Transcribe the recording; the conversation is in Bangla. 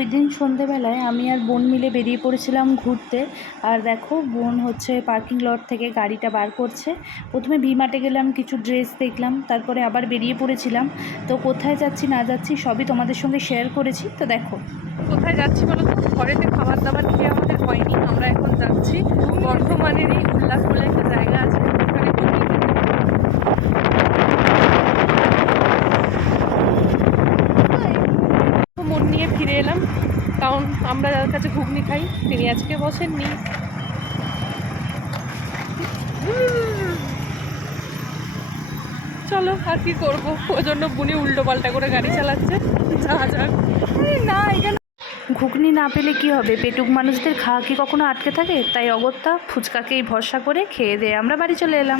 ওই দিন সন্ধেবেলায় আমি আর বোন মিলে বেরিয়ে পড়েছিলাম ঘুরতে। আর দেখো বোন হচ্ছে পার্কিং লট থেকে গাড়িটা বার করছে। প্রথমে ভি-মার্টে গেলাম, কিছু ড্রেস দেখলাম, তারপরে আবার বেরিয়ে পড়েছিলাম। তো কোথায় যাচ্ছি না যাচ্ছি সবই তোমাদের সঙ্গে শেয়ার করেছি। তো দেখো কোথায় যাচ্ছি বলো তো, ঘরেতে খাবার দাবার খেয়ে আমাদের হয়নি। আমরা এখন যাচ্ছি বর্ধমানেরই উল্লাস বলে একটা জায়গা আছে, ওখানে মন নিয়ে ফিরে এলাম, কারণ আমরা যার কাছে ঘুগনি খাই তিনি আজকে বসেননি। চলো আর কি করবো, ওই জন্য বুনি উল্টো পাল্টা করে গাড়ি চালাচ্ছে। যা যাক। না এখানে ঘুগনি না পেলে কি হবে, পেটুক মানুষদের খাওয়া কি কখনো আটকে থাকে? তাই অগত্যা ফুচকাকেই ভরসা করে খেয়ে দিয়ে আমরা বাড়ি চলে এলাম।